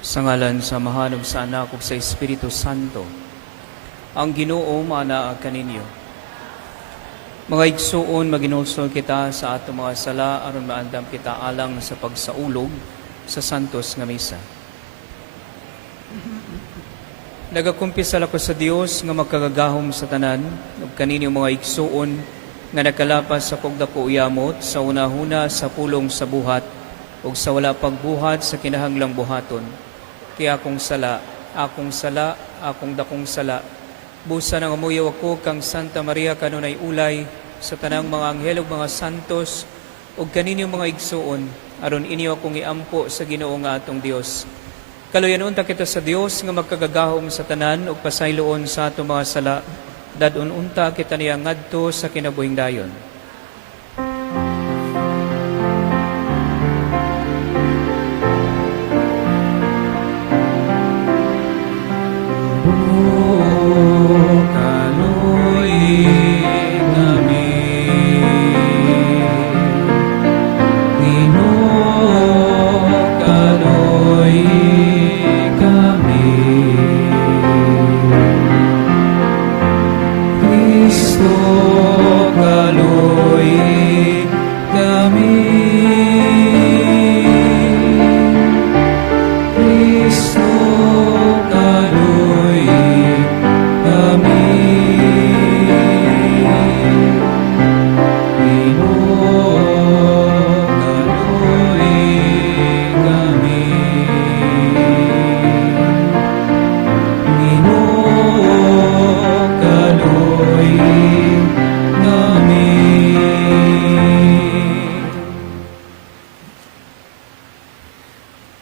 Sa ngalan sa Mahal ug sa Anak ug sa Espiritu Santo, ang Ginoo manaa kaninyo. Mga igsuon, maginulsol kita sa ato mga sala aron maandam kita alang sa pagsaulog sa santos nga misa. Nagakumpisal ako sa Dios nga magkagagahom sa tanan ug kaninyo mga igsuon nga nakalapas sa pagdako uyamot sa unahuna sa pulong sa buhat ug sa wala pagbuhat sa kinahanglang buhaton. Kaya akong sala, akong dakong sala. Busa nang umuyaw ako kang Santa Maria kanunay ulay sa tanang mga anghel ug mga santos ug kaninyo mga igsuon aron inyo akong iampo sa Ginoo nga atong Dios. Kaluyan unta kita sa Dios nga magkagagahom sa tanan ug pasayloon sa ato mga sala. Dadun unta kita niya ngadto sa kinabuhing dayon.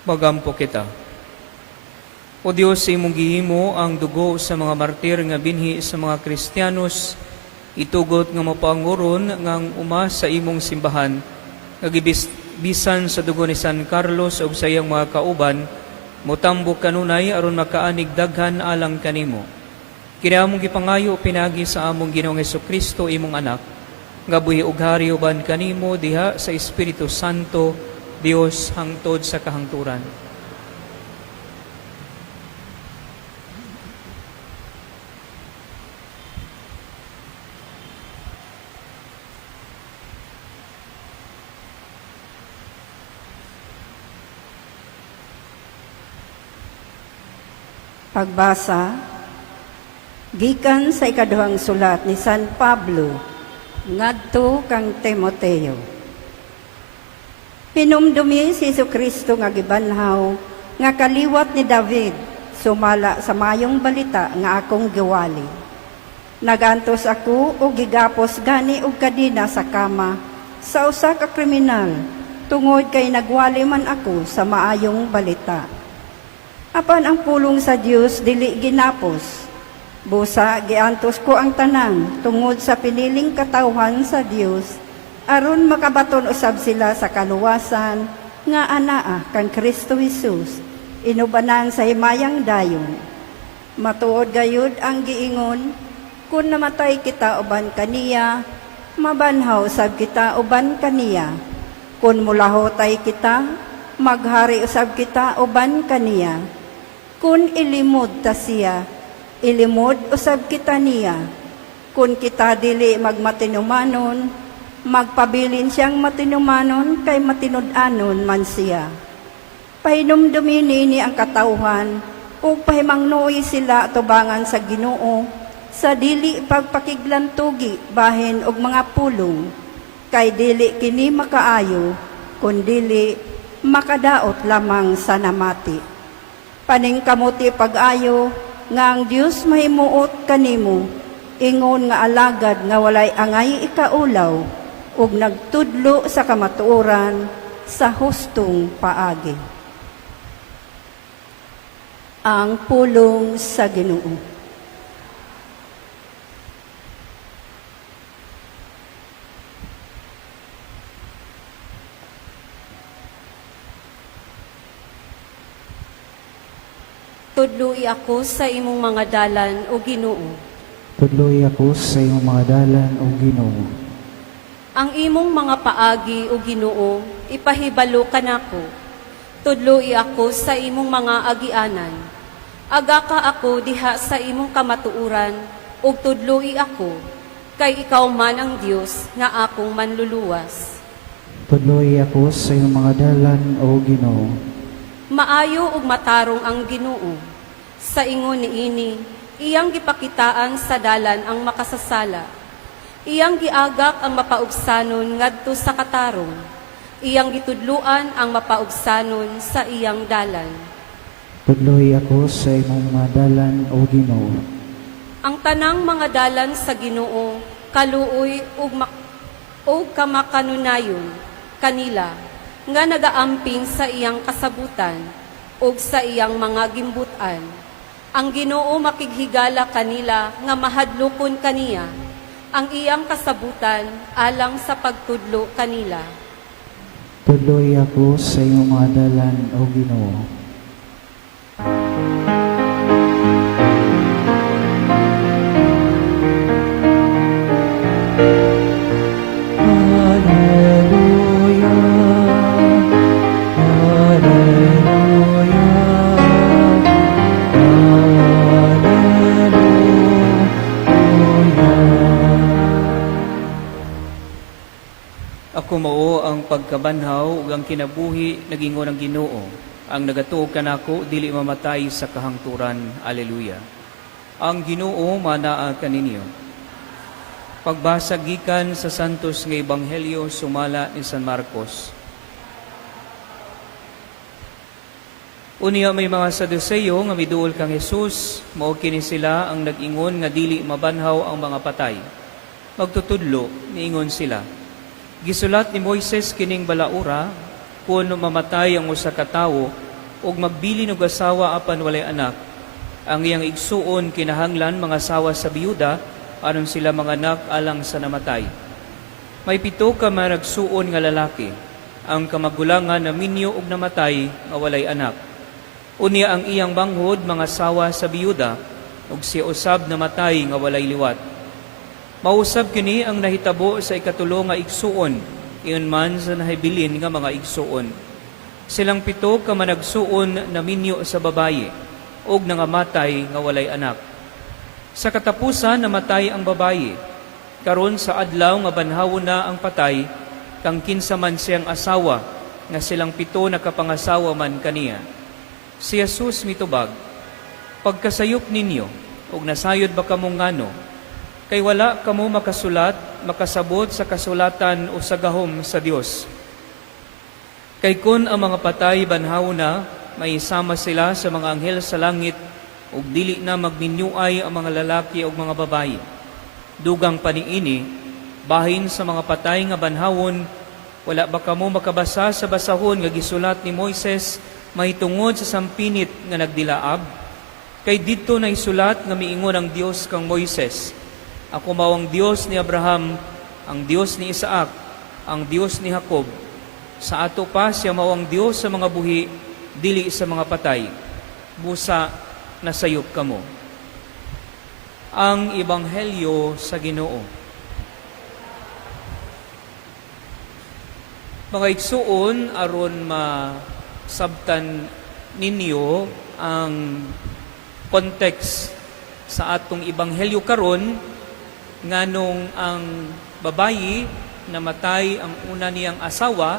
Magampo kita. O Diyos, sa imong gihimo ang dugo sa mga martir nga binhi sa mga Kristiyanos, itugot nga mapanguron ngang uma sa imong simbahan, nga gibisan sa dugo ni San Carlos ug sa iyang mga kauban, motambok kanunay aron makaanig daghan alang kanimo. Kinaamong gipangayo pinagi sa among Ginoong Hesukristo imong anak, nga buhi ug hari uban kanimo diha sa Espiritu Santo, Dios hangtod sa kahangturan. Pagbasa, gikan sa ikaduhang sulat ni San Pablo, ngadto kang Timoteo. Hinumdumi si Jesucristo nga gibanhaw, nga kaliwat ni David, sumala sa mayong balita nga akong giwali. Nagantos ako o gigapos gani og kadina sa kama, sa usa ka kriminal, tungod kay nagwali man ako sa maayong balita. Apan ang pulong sa Dios dili ginapos. Busa giantos ko ang tanan tungod sa piniling katawhan sa Dios, aron makabaton usab sila sa kaluwasan nga anaa kang Kristo Jesus, inubanan sa himayang dayon. Matuod gayud ang giingon, kung namatay kita uban kaniya, mabanhaw sab kita uban kaniya. Kung mulahotay kita, maghari usab kita uban kaniya. Kung ilimod ta siya, ilimod usab kita niya. Kung kita dili magmatinumanon, magpabilin siyang matinumanon kay matinud-anon man siya. Pahinumdumi ni ang katawhan o pahimangnoy sila tubangan sa Ginoo sa dili pagpakiglantugi bahin og mga pulong kay dili kini makaayo kundili makadaot lamang sa namati. Paningkamuti pag-ayo nga ang Dios mahimuot kanimo ingon nga alagad nga walay angay ikaulaw ug nagtudlo sa kamatuoran sa hustong paagi. Ang pulong sa Ginoo. Tudloy ako sa imong mga dalan o Ginoo. Tudloy ako sa imong mga dalan o Ginoo. Ang imong mga paagi o Ginoo, ipahibalo kanako. Tudloi ako sa imong mga agianan. Aga ka ako diha sa imong kamatuuran, ug tudloi ako, kay ikaw man ang Dios nga akong manluluwas. Tudloy ako sa iyong mga dalan, O Ginoo. Maayo ug matarong ang Ginoo. Sa ingon niini, iyang gipakitaan sa dalan ang makasasala. Iyang giagak ang mapaubsanon ngadto sa katarong. Iyang gitudluan ang mapaubsanon sa iyang dalan. Tudloy ako sa iyong mga dalan, O Ginoo. Ang tanang mga dalan sa Ginoo kaluoy ug kamakanunayon kanila nga nagaamping sa iyang kasabutan ug sa iyang mga gimbutan. Ang Ginoo makighigala kanila nga mahadlokon kaniya. Ang iyang kasabutan alang sa pagtudlo kanila. Tudloy ako sa iyong mga dalan, O Ginoo. Hallelujah, hallelujah, hallelujah. Ako mao ang pagkabanhaw ug ang kinabuhi nagingon ng Ginoo. Ang nagatuog kanako dili mamatay sa kahangturan. Alleluia. Ang Ginoo manaa kaninyo. Pagbasa gikan sa santos nga ebanghelyo sumala ni San Marcos. Unya may mga Saduceo nga miduol kang Hesus, mao kini sila ang nag-ingon nga dili mabanhaw ang mga patay. Magtutudlo niingon sila. Gisulat ni Moises kining balaura kun mamatay ang usa ka tawo ug magbilin og asawa apan walay anak. Ang iyang igsuon kinahanglan mga asawa sa biyuda aron sila mga anak alang sa namatay. May 7 ka managsuon nga lalaki. Ang kamagulangan na minyo og namatay nga walay anak. Unya ang iyang banghod mga asawa sa biyuda ug si usab namatay nga walay liwat. Mausab kini ang nahitabo sa ikatulo nga igsuon, iyon man sa nahibilin nga mga igsuon. Silang 7 ka managsuon na minyo sa babayi ug nangamatay nga walay anak. Sa katapusan namatay ang babayi. Karon sa adlaw nga banhawon na ang patay, kang kinsa man siyang asawa nga silang 7 nakapangasawa man kaniya. Si Jesus mitubag, pagkasayop ninyo ug nasayod ba kamo ngano? Kay wala kamo makasabot sa kasulatan o sa gahom sa Dios. Kay kun ang mga patay banhaw na, may isama sila sa mga anghel sa langit ug dili na magminyuay ang mga lalaki ug mga babayi. Dugang paniini, bahin sa mga patay nga banhawon, wala ba kamo makabasa sa basahon nga gisulat ni Moises mahitungod sa sampinit nga nagdilaab? Kay didto na isulat nga miingon ang Dios kang Moises, ako mao ang Dios ni Abraham, ang Dios ni Isaac, ang Dios ni Jacob. Sa ato pa siya mao ang Dios sa mga buhi, dili sa mga patay. Busa nasayop kamo. Ang Ebanghelyo sa Ginoo. Mga igsuon aron masabtan ninyo ang context sa atong Ebanghelyo karon, nganong ang babayi namatay ang una niyang asawa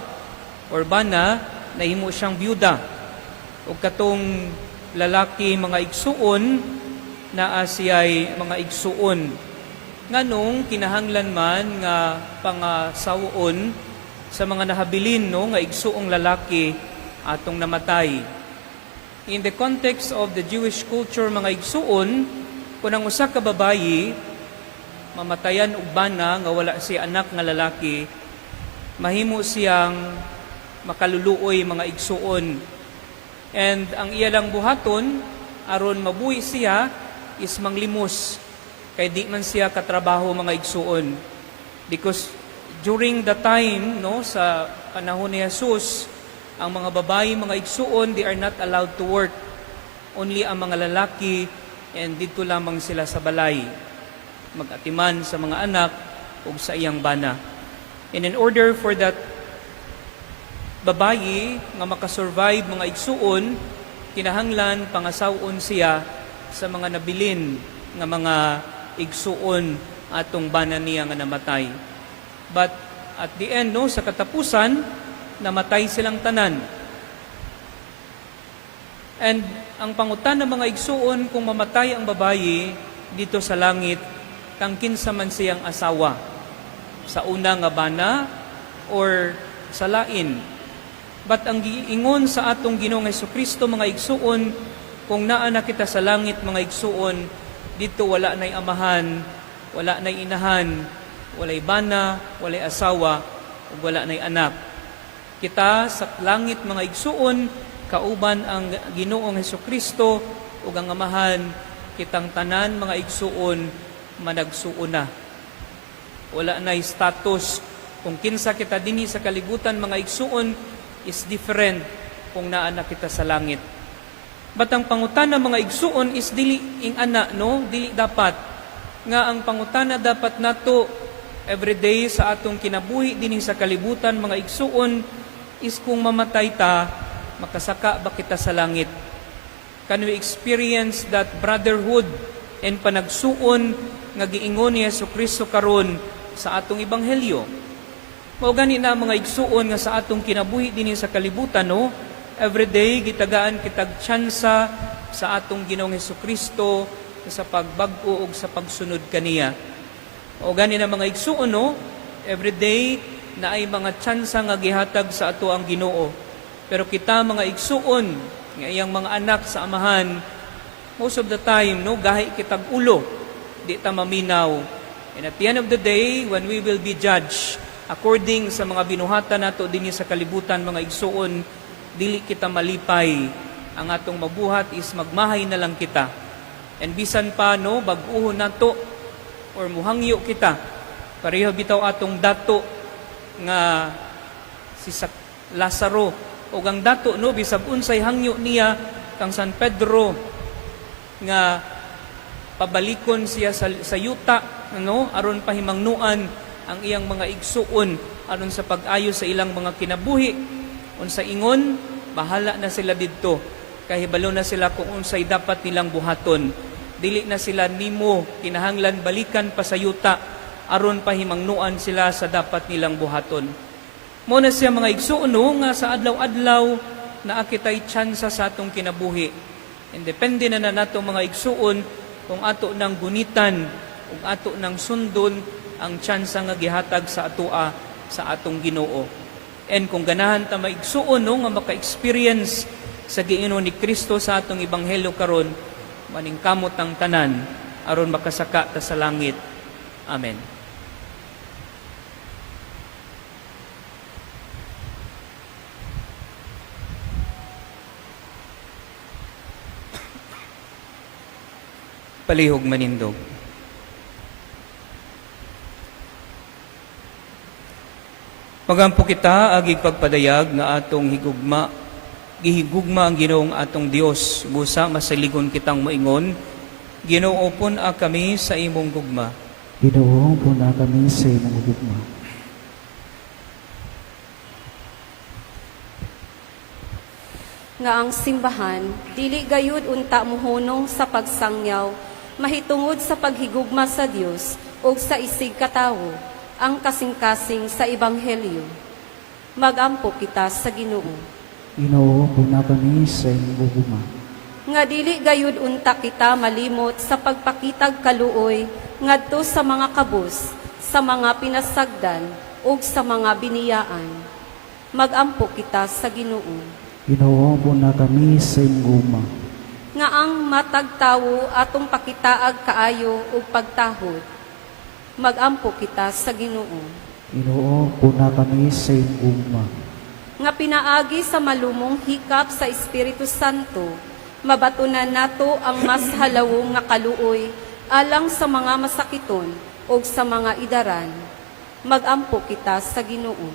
or bana, nahimo siyang byuda. O katong lalaki mga igsuon na siya'y mga igsuon. Nganong kinahanglan man nga pangasawon sa mga nahabilin no nga igsuong lalaki atong namatay. In the context of the Jewish culture mga igsuon, kung ang usa ka babayi mamatayan og bana nga wala siya anak nga lalaki, mahimo siyang makaluluoy mga igsuon. And ang iya lang buhaton aron mabuhi siya is manglimos, kay di man siya katrabaho mga igsuon. Because during the time no sa panahon ni Jesus, ang mga babae mga igsuon, they are not allowed to work. Only ang mga lalaki, and dito lamang sila sa balay magatiman sa mga anak o sa iyang bana. And in order for that babayi nga makasurvive mga igsuon, kinahanglan pangasawon siya sa mga nabilin nga mga igsuon atong bana niya nga namatay. But at the end, no, sa katapusan, namatay silang tanan. And ang pangutan ng mga igsuon, kung mamatay ang babayi dito sa langit, kang kinsa man siyang asawa, sa una nga bana or sa lain. But ang giingon sa atong Ginoong Hesukristo, mga igsuon, kung naa na kita sa langit, mga igsuon, dito wala na'y amahan, wala na'y inahan, walay bana, walay asawa, ug wala na'y anak. Kita sa langit, mga igsuon, kauban ang Ginoong Hesukristo ug ang amahan, kitang tanan mga igsuon managsuon na. Wala na'y status kung kinsa kita dinhi sa kalibutan, mga igsuon, is different kung naa na kita sa langit. But ang pangutana mga igsuon is dili ing ana, no? Dili dapat nga ang pangutana dapat nato everyday sa atong kinabuhi dinhi sa kalibutan, mga igsuon, is kung mamatay ta, makasaka ba kita sa langit? Can we experience that brotherhood and panagsuon nga giingon ni Jesucristo karon sa atong ebanghelyo? Mao gani na mga igsuon nga sa atong kinabuhi dinhi sa kalibutan, no? Everyday gitagaan kitag tsansa sa atong Ginoong Jesucristo sa pagbag-o ug sa pagsunod kaniya. O gani na mga igsuon, no? Everyday na ay mga tsansa nga gihatag sa ato ang Ginoo. Pero kita mga igsuon, nga iyang mga anak sa amahan, most of the time, no, gahi kitag ulo, di ta maminaw. And at the end of the day, when we will be judged, according sa mga binuhatan nato dinhi sa kalibutan, mga igsuon, dili kita malipay. Ang atong mabuhat is magmahay na lang kita. And bisan pa, no, bag-uhon nato, or muhangyo kita, pareho bitaw atong dato, nga si Lazaro, o ang dato, no, bisag unsay hangyo niya kang San Pedro nga pabalikon siya sa yuta, no, aron pahimangnuan ang iyang mga igsuon aron sa pag-ayo sa ilang mga kinabuhi. Unsa ingon, bahala na sila didto, kahibalo na sila kung unsay dapat nilang buhaton. Dili na sila nimo kinahanglan balikan pa sa yuta aron pahimangnuan sila sa dapat nilang buhaton. Muna siya mga igsuon, no, nga sa adlaw-adlaw na akitay tsansa sa atong kinabuhi. And depende na nato mga igsuon kung ato ng gunitan, kung ato ng sundon ang tsansa nga gihatag sa atua sa atong Ginoo. And kung ganahan ta maigsuon, no, nga maka-experience sa giingon ni Kristo sa atong ebanghelyo karon, maningkamot ang tanan aron makasaka ta sa langit. Amen. Palihog manindog. Magampo kita agig pagpadayag nga atong gihigugma ang Ginoong atong Dios, busa masaligon kitang moingon, Ginoo pun kami sa imong gugma. Ginoo puna kami sa imong gugma. Nga ang simbahan, dili gayud unta muhunong sa pagsangyaw, mahitungod sa paghigugma sa Dios o sa isig katawo, ang kasing-kasing sa Ebanghelyo. Magampo kita sa Ginoo. Ginoo puna kami sa imong gugma. Nga dili gayud unta kita malimot sa pagpakitag kaluoy ngadto sa mga kabus, sa mga pinasagdan ug sa mga biniyaan. Magampo kita sa Ginoo. Ginoo puna kami sa imong gugma. Nga ang matag tawo atong pakitaag kaayo ug pagtahod. Magampo kita sa Ginoo. Ginoo puna kami sa imong gugma. Nga pinaagi sa malumong hikap sa Espiritu Santo, mabatunan nato ang mas halawong nga kaluoy alang sa mga masakiton o sa mga idaran. Magampo kita sa Ginoo.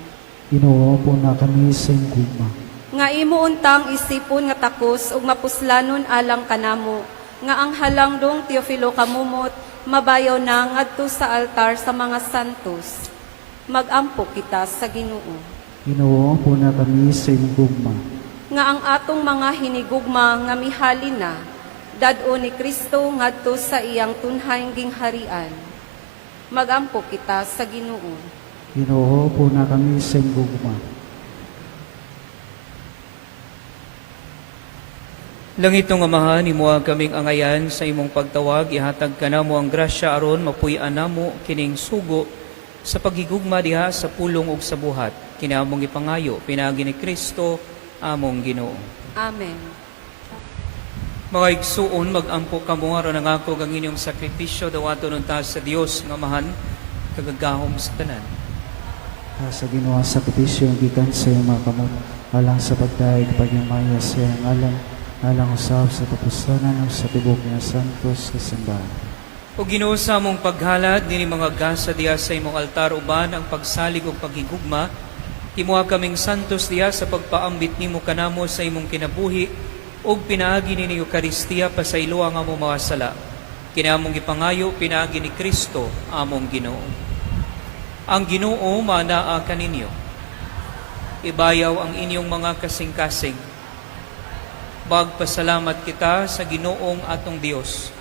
Ginoo puna kami sa imong gugma. Nga imo untang isipon nga takos ug mapuslanon alang kanamo, nga ang halangdong Teofilo kamumot, mabayaw na ngadto sa altar sa mga santos. Magampo kita sa Ginoo. Ginoo, puna kami sa imong gugma. Nga ang atong mga hinigugma nga mihalin na, dad-o ni Kristo ngadto sa iyang tunhayng gingharian. Magampo kita sa Ginoo. Ginoo, puna kami sa imong gugma. Langit ng Amahan, imuha kaming angayan sa imong pagtawag, ihatag ka namo ang grasya aron mapuy-an namo kining sugo sa paghigugma diha sa pulong ug sa buhat. Kinamong ipangayo, pinagi ni Kristo, among Ginoo. Amen. Mga igsuon, mag-ampo kamo aron nangako ang inyong sakripisyo dawaton unta sa Dios nga Amahan, kagagahom sa tanan. Sa Ginoo ang sakripisyo ang gikan sa iyong mga kamot, alang sa pagdaig pagmamaya sa iyang alam, alang usab sa kapustanan sa tibok niya santos sa simbahan. O Ginoo, sa among paghalad nini mga gasa diha sa imong altar uban ang pagsalig ug paghigugma, himuha kaming santos diha sa pagpaambit nimo kanamo sa imong kinabuhi ug pinaagi nini Eucharistia pasaylo ang among mga sala. Kinamong ipangayo pinaagi ni Kristo among Ginoo. Ang Ginoo manaa kaninyo. Ibayaw ang inyong mga kasing-kasing. Magpasalamat kita sa Ginoong atong Dios.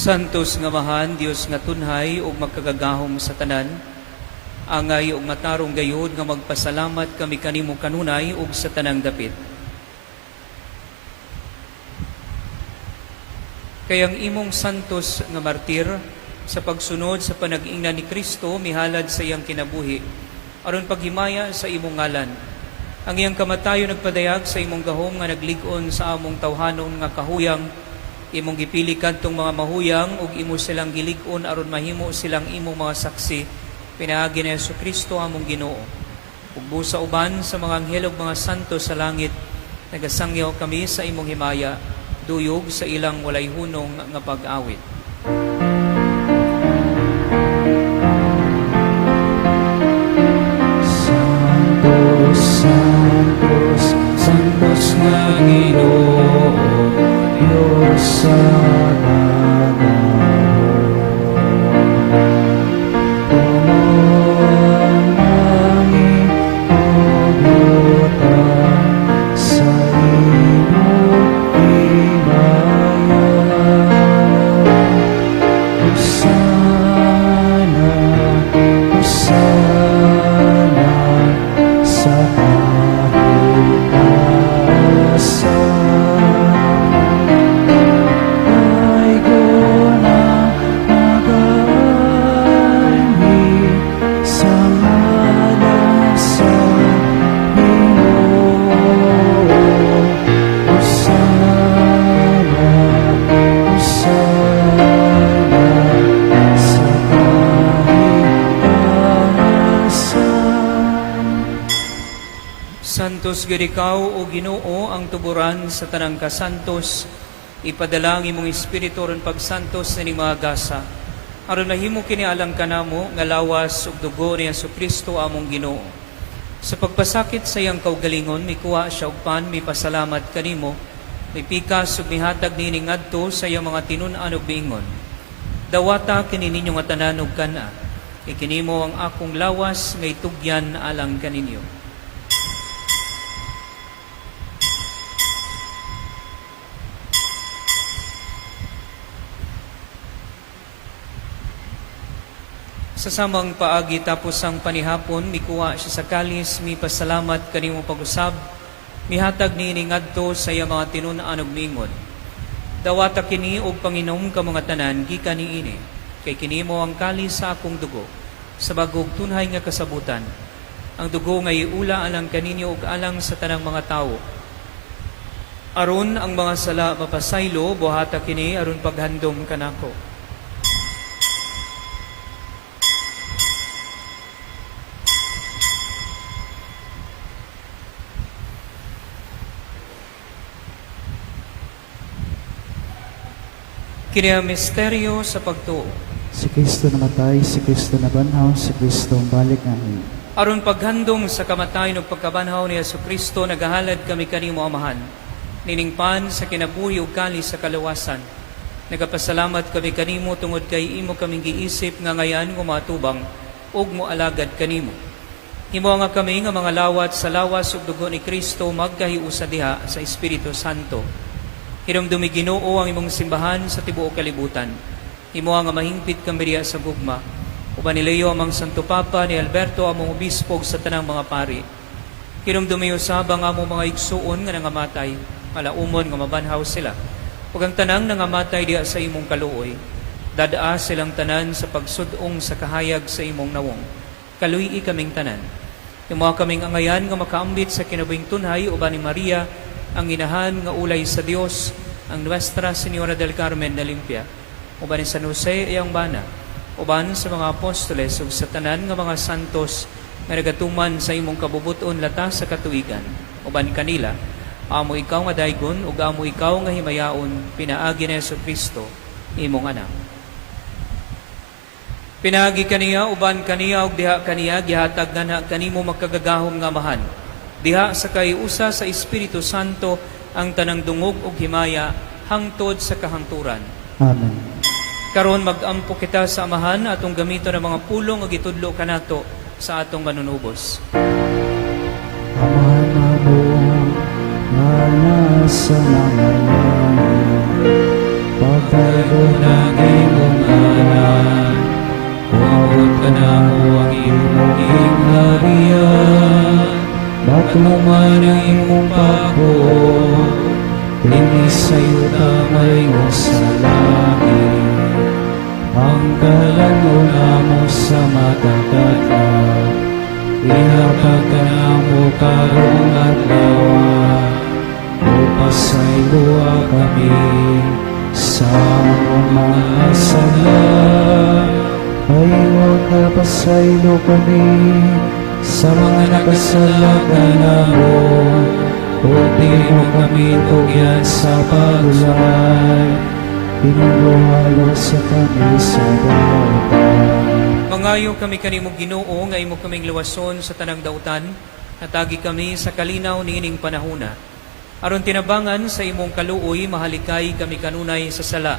Santos nga Amahan, Dios nga tunhay ug magkagagahom sa tanan, angay ug matarong gayud nga magpasalamat kami kanimo kanunay ug sa tanang dapit. Kayang imong santos nga martir sa pagsunod sa panag-ingnan ni Kristo mihalad sa iyang kinabuhi aron paghimaya sa imong ngalan. Ang iyang kamatayon nagpadayag sa imong gahom nga naglig-on sa among tawhanon nga kahuyang. Imong gipili kadtong mga mahuyang ug imo silang gilig-on aron mahimo silang imong mga saksi pinaagi ni Jesucristo among Ginoo. Ug busa uban sa mga anghel ug mga santo sa langit, nagasangyaw kami sa imong himaya, duyog sa ilang walay hunong nga pag-awit. Santos, Santos, Santos nga Ginoo, Diyos sa panahon. Umangin o butang sa imong himaya. Hosana, Hosana sa Santos gid ikaw o Ginoo ang tuburan sa tanang kasantos, ipadala ang imong espiritu ron pagsantos sa ining mga gasa. Aron nahimo kini alang kanamo nga lawas ug dugo ni Jesucristo among Ginoo. Sa pagpasakit sa iyang kaugalingon, mikuha siya og pan, mipasalamat kanimo, mipikas ug mihatag nini ngadto sa iyang mga tinun-an ug biingon. Dawata kini ninyo nga tanan ug kana, ikinimo ang akong lawas nga itugyan alang kaninyo. Sa samang paagi tapos ang panihapon, mikuha siya sa kalis, mipasalamat kanimo pag-usab, mihatag niini ngadto sa iya mga tinun-an ug miingon. Dawata kini og panginom ka mga tanan gikan niini, kay kinimo ang kalis sa akong dugo, sa bagog tunhay nga kasabutan. Ang dugo nga iula alang kaninyo ug alang sa tanang mga tawo. Aron ang mga sala mapasaylo, buhata kini aron paghandom kanako. Kini ang misteryo sa pagtuo. Si Kristo namatay, si Kristo nabanhaw, si Kristo ang balik ngayon. Aron paghandong sa kamatayon ug pagkabanhaw ni Jesucristo, nagahalad kami kanimo Amahan. Niningpan sa kinabuhi ug kali sa kaluwasan. Nagapasalamat kami kanimo tungod kay imo kaming giisip nga ngayan nga matubang ug moalagad kanimo. Himo nga kami nga mga lawat sa lawas ug dugo ni Kristo magkahiusa diha sa Espiritu Santo. Hinumdumi Ginoo ang imong simbahan sa tibuok kalibutan. Himo nga mahingpit kami diha sa gugma. Uban nilayo amang Santo Papa ni Alberto among obispo ug sa tanang mga pari. Hinumdumi usab ang among mga igsuon nga nangamatay, malaumon nga mabanhaw sila. Ug ang tanang nangamatay diha sa imong kaluoy, dadaa silang tanan sa pagsudong sa kahayag sa imong nawong. Kaluy-i kaming tanan. Himo kaming angayan nga makaambit sa kinabuhing tunhay uban ni Maria, ang inahan nga ulay sa Dios, ang Nuestra Señora del Carmen na Limpia, uban ni San Jose iyang bana, uban sa mga apostoles ug sa tanan nga mga santos nga nagatuman sa imong kabubuton lata sa katuigan, uban kanila, amo ikaw nga daygon ug amo ikaw nga himayaon pinaagi ni Jesucristo imong anak. Pinaagi kaniya, uban kaniya, ug diha kaniya, gihatag na kanimo magkagagahom nga Amahan. Diha sa kayusa sa Espiritu Santo, ang tanang dungog ug himaya, hangtod sa kahangturan. Amen. Karon mag-ampo kita sa Amahan, atong gamiton ng mga pulong ug itudlo kanato sa atong manunubos. Amahan mo, na nasa mga langit, pagtayo ng imong anak, umabot ka na mo ang imong harian, batuman ang imong pagbuot, linis sa iyo damay mo sa langit, ang kalanuna mo sa matagatan, ihatag ka na mo karong adlaw, upasay luwa kami sa mga sala. Ayun na pasaylo kami sa mga nakasalagan mo, o di mo kami tugyan sa pagulay, pinuhalo sa kami sa dautan. Mangayo kami kanimo Ginoo nga imo kaming luwason sa tanang dautan, natagi kami sa kalinaw niining panahona. Aron tinabangan sa imong kaluoy, mahalikay kami kanunay sa sala,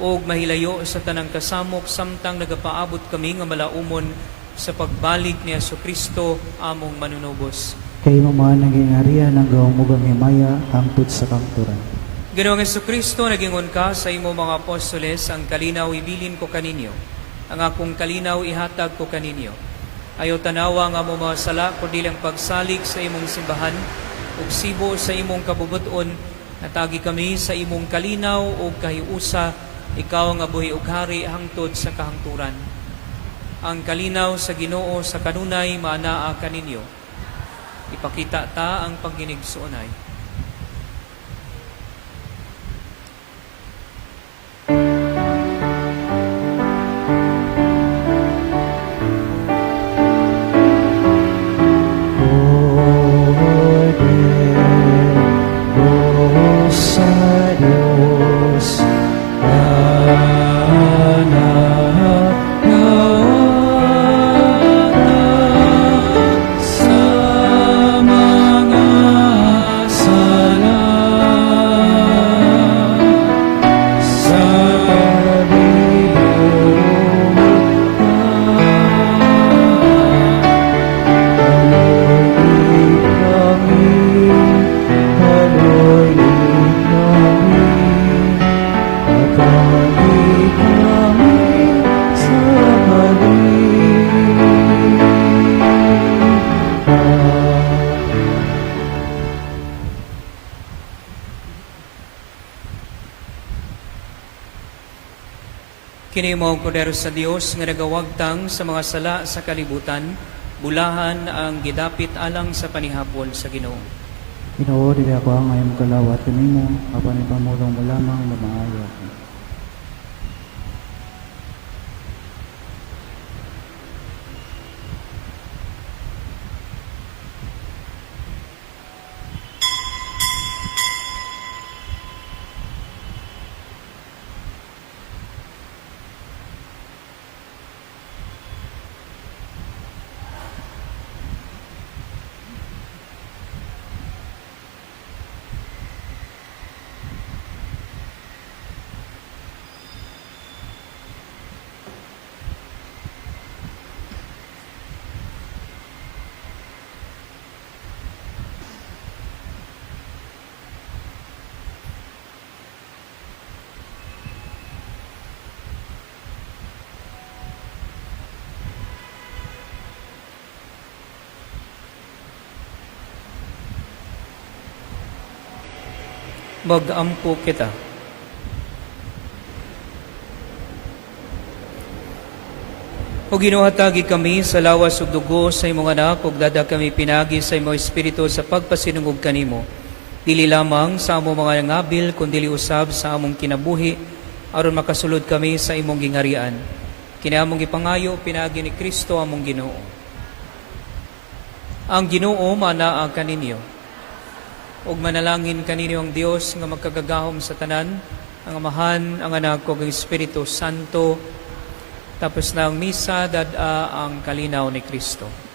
og mahilayo sa tanang kasamok samtang nagapaabot kami nga malaumon sa pagbalik ni Jesucristo among manunubos. Kay mga naging arian ang gawmugang himaya hangtod sa kangturan. Ginoong Jesucristo, nagingon ka sa imo mga apostoles, ang kalinaw ibilin ko kaninyo, ang akong kalinaw ihatag ko kaninyo. Ayaw tanawa nga mo mga sala, kundi lang pagsalig sa imong simbahan, ug sibo sa imong kabubuton, natagi kami sa imong kalinaw ug kahiusa, ikaw nga buhi ug hari hangtod sa kahangturan. Ang kalinaw sa Ginoo sa kanunay maanaa kaninyo. Ipakita ta ang pagginigsuonay. Kini mao ang kordero sa Dios nga nagawagtang sa mga sala sa kalibutan, bulahan ang gidapit alang sa panihapon sa Ginoo. Ginoo, dili ako ang ayong kalawat kanimo, apan ipamulong mo lamang lumaayo. Mag-ampo kita. O ginuhatagi kami sa lawas ug dugo sa imong anak ug dada kami pinagi sa imong espiritu sa pagpasinungog kanimo. Dili lamang sa among mga ngabil kundi usab sa among kinabuhi aron makasulod kami sa imong gingharian. Kini among gipangayo pinagi ni Kristo among Ginoo. Ang Ginoo manaa kaninyo. Ug manalangin kaninyo ang Dios nga magkagagahom sa tanan, ang Amahan, ang Anak ug ang Espiritu Santo. Tapos na ang misa, dada ang kalinaw ni Kristo.